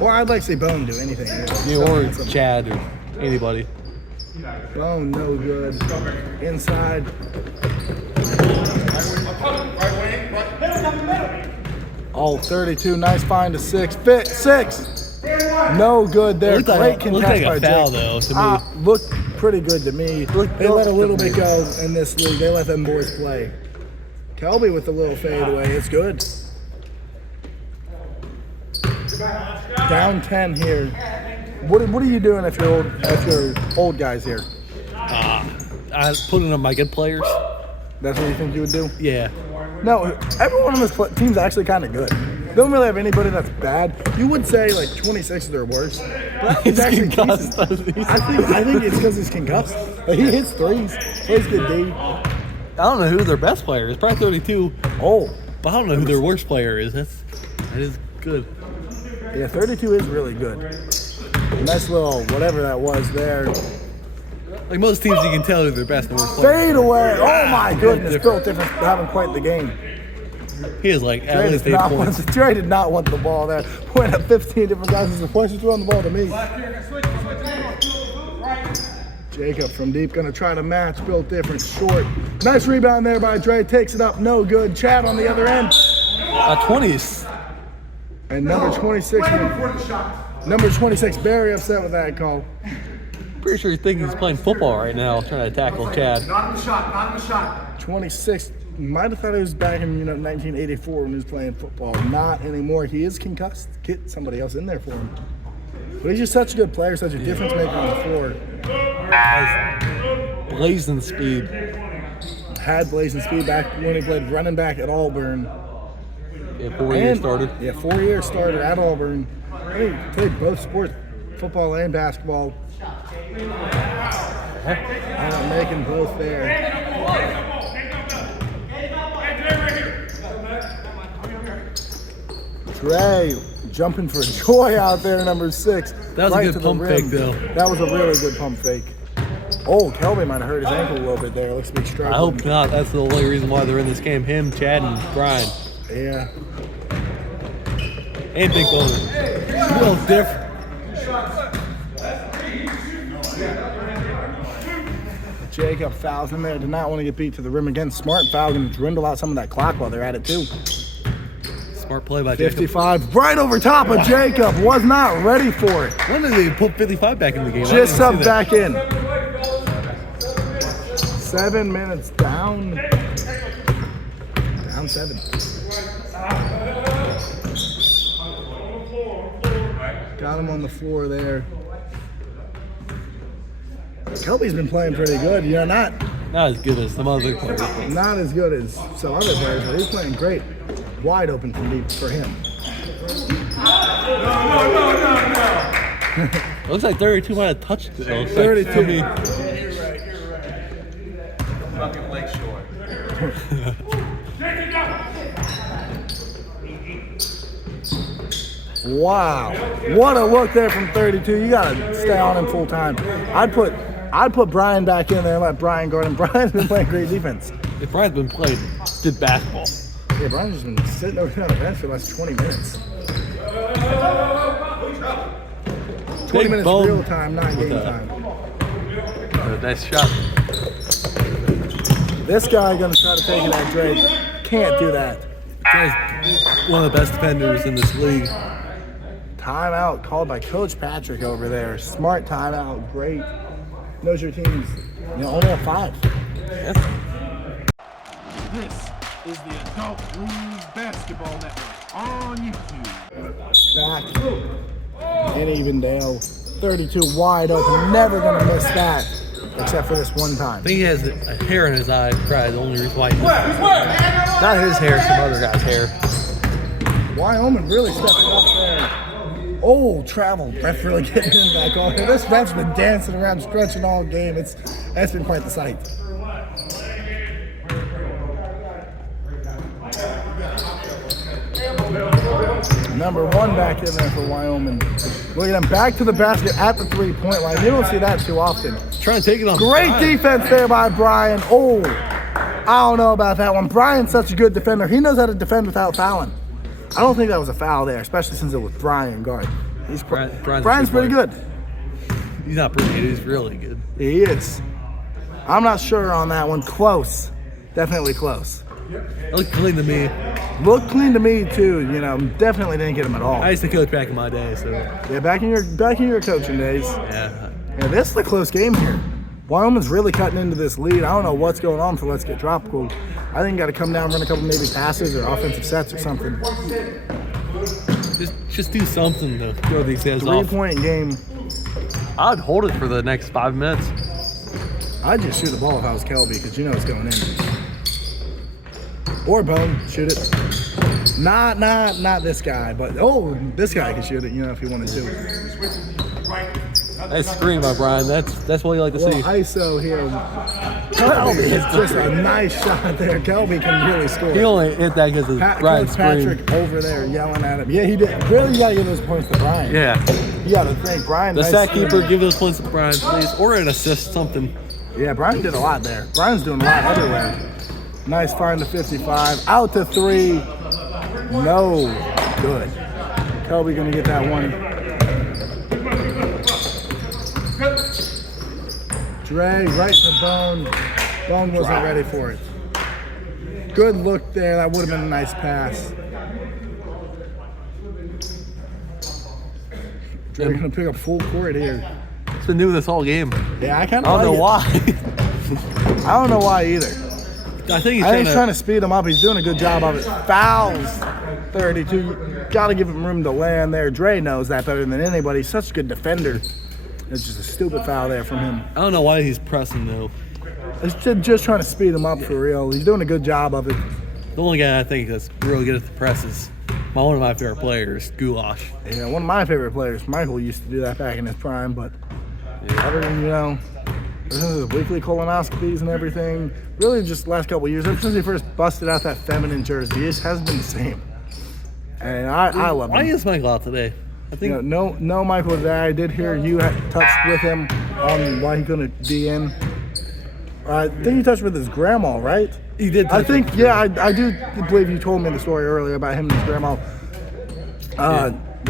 Or I'd like to see Bone do anything. Or Chad or anybody. Bone, no good. Inside. Oh, 32. Nice find to 6. 6. No good there. Great contest like by a foul, Jake. though, to me. Looked pretty good to me. They let a little bit go in this league. They let them boys play. Kelby with the little fadeaway. It's good. Down 10 here. What are you doing if you're old guys here? I putting on my good players. That's what you think you would do? Yeah. No, everyone on this team's actually kind of good. They don't really have anybody that's bad. You would say like 26 is their worst. But it's actually concussed. I think it's because he's concussed. Like, he hits threes, plays good D. I don't know who their best player is. Probably 32. Oh, but I don't know who their worst player is. That is good. Yeah, 32 is really good. Nice little whatever that was there. Like most teams, you can tell who their best and worst player. Fade away. Oh my goodness, Built Different having quite the game. He is like at least 8 points. Dre did not want the ball there. Point at 15 different guys. The points are throwing the ball to me. Jacob from deep gonna try to match. Built Different short. Nice rebound there by Dre. Takes it up. No good. Chad on the other end. 20s. And number 26. Number 26. Very upset with that call. Pretty sure he's thinking he's playing football right now, trying to tackle Chad. Not in the shot, not in the shot. 26. Might have thought he was back in 1984 when he was playing football. Not anymore. He is concussed. Get somebody else in there for him. But he's just such a good player, such a difference maker on the floor. Has blazing speed. Had blazing speed back when he played running back at Auburn. Yeah, 4-year starter. Yeah, 4-year starter at Auburn. He played both sports, football and basketball. Making both there. Dre jumping for joy out there, number 6. That was a good pump fake, though. That was a really good pump fake. Oh, Kelby might have hurt his ankle a little bit there. Looks to be struggling. I hope not. That's the only reason why they're in this game. Him, Chad, and Brian. Yeah. And Big Bowler. A little different. Jacob fouls in there. Did not want to get beat to the rim again. Smart foul, going to dwindle out some of that clock while they're at it too. Smart play by Jacob. 55 right over top of Jacob. Was not ready for it. When did they put 55 back in the game? Just subbed back in. 7 minutes down. Down 7. Got him on the floor there. Kelby's been playing pretty good. You know, not as good as some other players. not as good as some other players, but he's playing great. Wide open from deep for him. Looks like 32 might have touched it. It looks 32. Like, Fucking Lakeshore. Wow, what a look there from 32. You gotta stay on him full time. I'd put Brian back in there and let Brian guard him. Brian's been playing great defense. if Brian's been playing good basketball. Yeah, Brian's just been sitting over on the bench for the last 20 minutes. 20 Big minutes bone real time, not game with time. Nice shot. This guy gonna try to take it at Drake. Can't do that. He's one of the best defenders in this league. Timeout called by Coach Patrick over there. Smart timeout, great. Knows your team's only have 5. Yes. This is the Adult League Basketball Network on YouTube. Back in Evendale. 32 wide open. Never gonna miss that. Except for this one time. I think he has a hair in his eye. Probably the only reason why. Not his hair, some other guy's hair. Wyoming really stepped up there. Oh, travel. Ref really getting him back on here. This ref's been dancing around, stretching all game. That's been quite the sight. Number 1 back in there for Wyoming. Look at him back to the basket at the 3-point line. You don't see that too often. Trying to take it on. Great Brian. defense there by Brian. Oh, I don't know about that one. Brian's such a good defender. He knows how to defend without fouling. I don't think that was a foul there, especially since it was Brian guard. Brian's pretty good. He's not pretty good. He's really good. He is. I'm not sure on that one. Close. Definitely close. It looked clean to me. Looked clean to me too. Definitely didn't get him at all. I used to coach back in my day, so Yeah, back in your coaching days. yeah. Yeah, this is a close game here. Wyoming's really cutting into this lead. I don't know what's going on for Let's Get Tropical. I think got to come down, run a couple maybe passes or offensive sets or something. Just do something to throw these guys off. 3-point game. I'd hold it for the next 5 minutes. I'd just shoot the ball if I was Kelby because it's going in. Or Bone, shoot it. Not this guy, but this guy can shoot it, if he wanted to. Nice screen by Brian. That's what you like to see. ISO here. Kelby is just a nice shot there. Kelby can really score. He only hit that because of Brian's Coach screen. Patrick over there yelling at him. Yeah, he did. Really, you got to give those points to Brian. Yeah. You got to thank Brian. The nice stat screen. keeper, give those points to Brian, please, or an assist, something. Yeah, Brian did a lot there. Brian's doing a lot everywhere. Nice find to 55. Out to 3. No good. Kelby gonna get that one. Dre right to Bone. Bone wasn't ready for it. Good look there. That would have been a nice pass. Dre gonna pick up full court here. He's been doing this whole game. Yeah, I kind I of don't know why. I don't know why either. I think He's trying to speed him up. He's doing a good job of it. Fouls 32. You got to give him room to land there. Dre knows that better than anybody. He's such a good defender. It's just a stupid foul there from him. I don't know why he's pressing though. It's just trying to speed him up for real. He's doing a good job of it. The only guy I think that's really good at the press is one of my favorite players, Goulash. Yeah, one of my favorite players. Michael used to do that back in his prime, but ever since his weekly colonoscopies and everything, really just the last couple of years, ever since he first busted out that feminine jersey, it has been the same. And I love him. Why is Michael out today? I think No Michael was there. I did hear you had touched with him on why he couldn't be in. I think you touched with his grandma, right? he did. I think, I do believe you told me the story earlier about him and his grandma.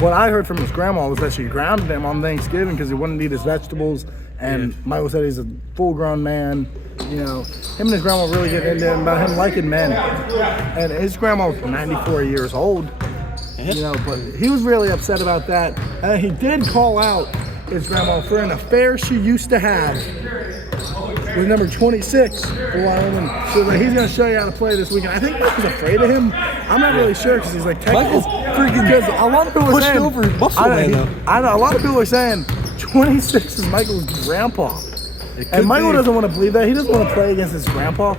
What I heard from his grandma was that she grounded him on Thanksgiving because he wouldn't eat his vegetables. And Michael said he's a full-grown man. Him and his grandma really get into him about him liking men. And his grandma was 94 years old. But he was really upset about that. And he did call out his grandma for an affair she used to have with number 26 for Wyoming. So like, he's going to show you how to play this weekend. I think Michael's afraid of him. I'm not really sure because he's like Michael's freaking because a lot of people are pushed saying over muscle I man, know, though. I know a lot of people are saying 26 is Michael's grandpa, It could and Michael be. doesn't want to believe that. He doesn't want to play against his grandpa.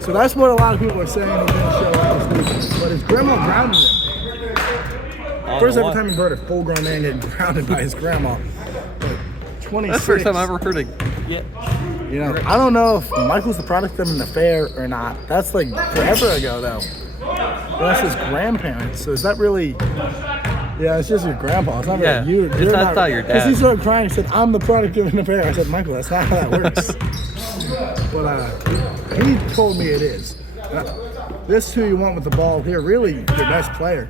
So that's what a lot of people are saying he's going to show up this weekend. But his grandma grounded him. First ever time you've heard a full-grown man getting grounded by his grandma. But 26. That's the first time I ever heard it. Yeah. You know, I don't know if Michael's the product of an affair or not. That's like forever ago, though. That's his grandparents. So is that really? Yeah, it's just your grandpa. It's not Yeah, really you. it's not your dad. Because he started crying. He said, "I'm the product of an affair." I said, "Michael, that's not how that works." But he told me it is. This who you want with the ball here, really your best player.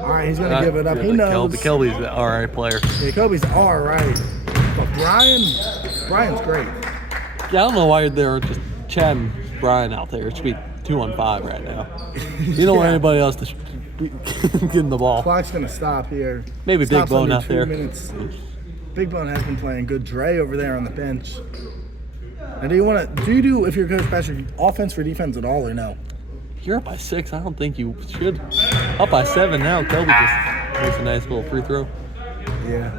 All right, he's gonna give it up. He knows. Kelby's the alright player. Yeah, Kobe's all right. But Brian's great. Yeah, I don't know why they're just Chad and Brian out there. It should be 2-on-5 right now. You don't want Yeah. anybody else to get in the ball. Clock's gonna stop here. Maybe Big Stops Bone under out 2 there. minutes. Big Bone has been playing good. Dre over there on the bench. And do you do if you're Coach Patrick offense or defense at all or no? You're up by 6. I don't think you should. Up by 7 now. Kelby just makes a nice little free throw. Yeah.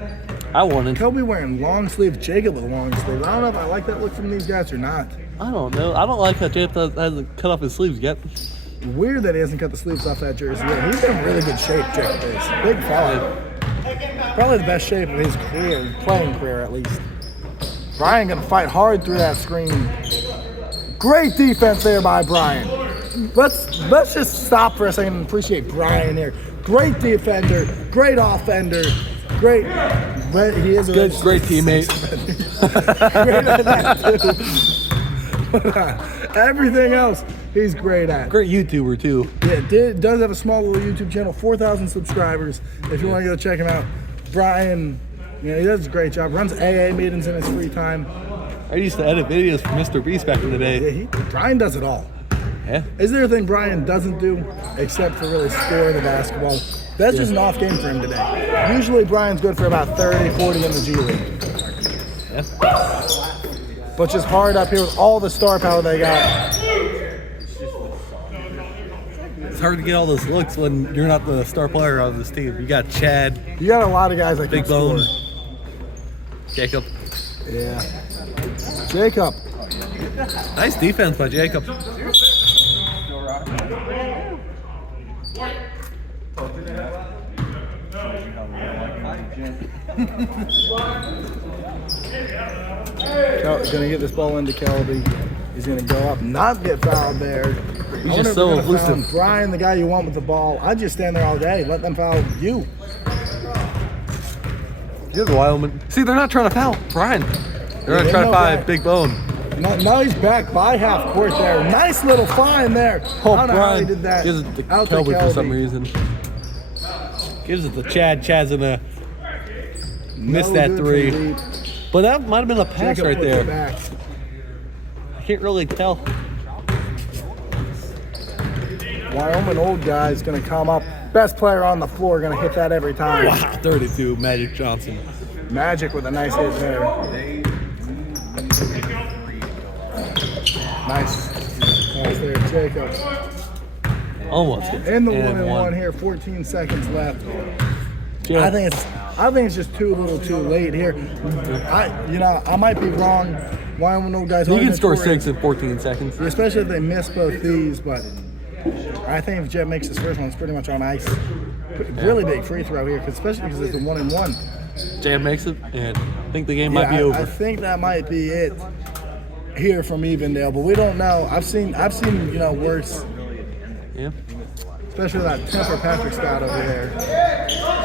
I wanted. Kobe wearing long sleeve. Jacob with a long sleeve. I don't know if I like that look from these guys or not. I don't know. I don't like how Jacob hasn't cut off his sleeves yet. Weird that he hasn't cut the sleeves off that jersey yet. He's in really good shape, Jacob is. Big fella. Probably the best shape of his career, playing career at least. Brian gonna fight hard through that screen. Great defense there by Brian. Let's just stop for a second and appreciate Brian here. Great defender, great offender, great. But he is a Great teammate. great at that too. Everything else, he's great at. Great YouTuber too. Yeah, does have a small little YouTube channel, 4,000 subscribers. If you want to go check him out, Brian, he does a great job. Runs AA meetings in his free time. I used to edit videos for Mr. Beast back in the day. Yeah, Brian does it all. Yeah. Is there a thing Brian doesn't do except for really score the basketball? That's just an off game for him today. Usually Brian's good for about 30, 40 in the G League. Yeah. But just hard up here with all the star power they got. It's hard to get all those looks when you're not the star player of this team. You got Chad, You got a lot of guys that Big can Bone, score. Jacob. Yeah. Jacob. Nice defense by Jacob. Gonna get this ball into Kelby. He's gonna go up, not get fouled there. He's just so elusive. Brian, the guy you want with the ball. I'd just stand there all day. Let them foul you. You're the Wyoming. See, they're not trying to foul Brian. They're they trying to know foul that. Big Bone. Now he's back by half court there. Nice little find there. Oh, I don't know how he Brian did that. gives it to Out to Kelby for some Kelby. reason. Gives it to Chad. Chad's gonna miss No that good three. from deep. But that might have been a pass Jacob right puts it there. back. I can't really tell. Wyoming old guy's gonna come up. Best player on the floor, gonna hit that every time. Wow, 32, Magic Johnson. Magic with a nice hit there. Nice. Nice there, Jacob. Almost. In the And 1-and-1 here, 14 seconds left. Yeah. I think it's just too little too late here. I might be wrong. Wyoming old guys. You are can score notorious, 6 in 14 seconds. especially if they miss both these. But I think if Jet makes his first one, it's pretty much on ice. Really big free throw here, especially because it's a 1-and-1. Jam makes it, and I think the game might be I over. think that might be it here from Evendale, but we don't know. I've seen worse, Yeah. especially that Temper Patrick's got over there.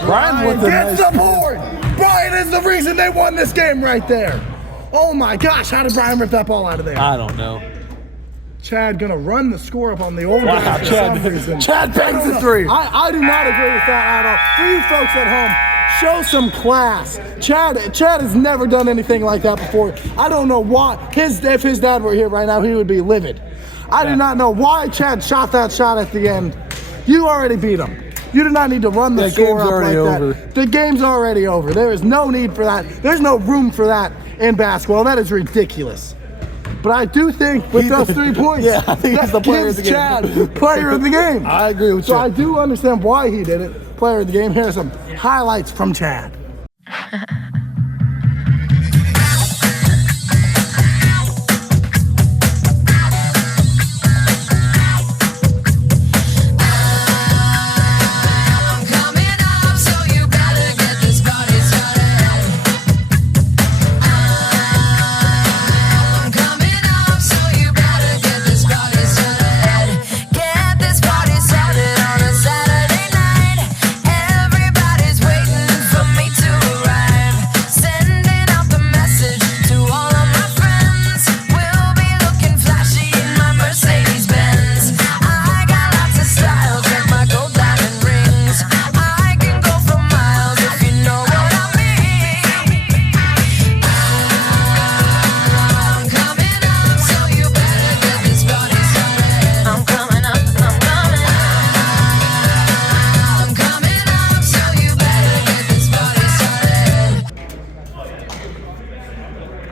Brian with the gets nice- the board. Brian is the reason they won this game right there. Oh my gosh, how did Brian rip that ball out of there? I don't know. Chad gonna run the score up on the old Wow, guys for some reason. Chad bangs I don't the know. three. I do not agree with that at all. For you folks at home, show some class. Chad has never done anything like that before. I don't know why. If his dad were here right now, he would be livid. I do not know why Chad shot that shot at the end. You already beat him. You do not need to run the That score game's up already like over. that. The game's already over. There is no need for that. There's no room for that in basketball. That is ridiculous. But I do think with those 3 points, Yeah, I think he's the player of the game. Chad player of the game. I agree with so you. I do understand why he did it. Player of the game. Here are some highlights from Chad.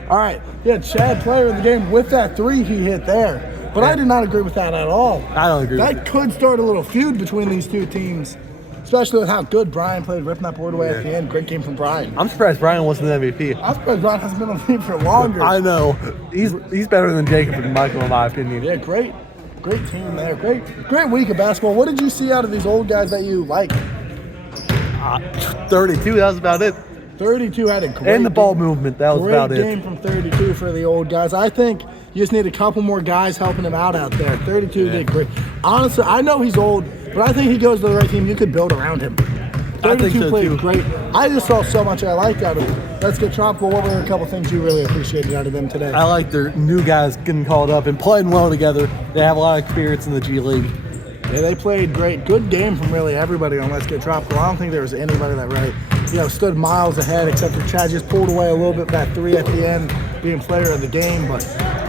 All right, yeah, Chad, player of the game with that 3 he hit there. But I did not agree with that at all. I don't agree with That could start a little feud between these two teams, especially with how good Brian played, ripping that board away at the end. Great game from Brian. I'm surprised Brian wasn't the MVP. I'm surprised Brian hasn't been on the team for longer. I know. He's better than Jacob and Michael, in my opinion. Yeah, great team there. Great week of basketball. What did you see out of these old guys that you like? 32, that was about it. 32 had a great And the ball game. movement, that was Great about it. game from 32 for the old guys. I think you just need a couple more guys helping him out there. 32 did great. Honestly, I know he's old, but I think he goes to the right team. You could build around him. 32 I think so, played too. great. I just saw so much I liked out of him. Let's get Tropical. What were a couple things you really appreciated out of them today? I like their new guys getting called up and playing well together. They have a lot of experience in the G League. Yeah, they played great. Good game from really everybody on Let's Get Tropical. I don't think there was anybody that really, stood miles ahead, except for Chad just pulled away a little bit that 3 at the end, being player of the game. But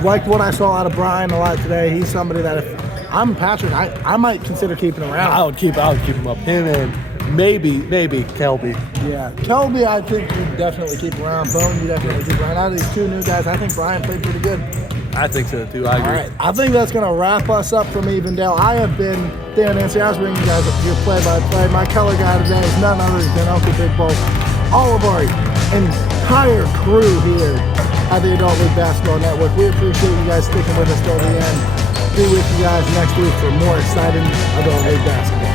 like what I saw out of Brian a lot today, he's somebody that if I'm Patrick, I might consider keeping around. I would keep him up. Him and maybe Kelby. Yeah, Kelby, I think you definitely keep around. Bone, you definitely keep around. Out of these 2 new guys, I think Brian played pretty good. I think so too. I agree. All right, I think that's going to wrap us up from Evendale. I have been Dan Nancy. I was bringing you guys up your play-by-play. My color guy today is none other than Uncle Big Balls. All of our entire crew here at the Adult League Basketball Network. We appreciate you guys sticking with us till the end. Be with you guys next week for more exciting Adult League basketball.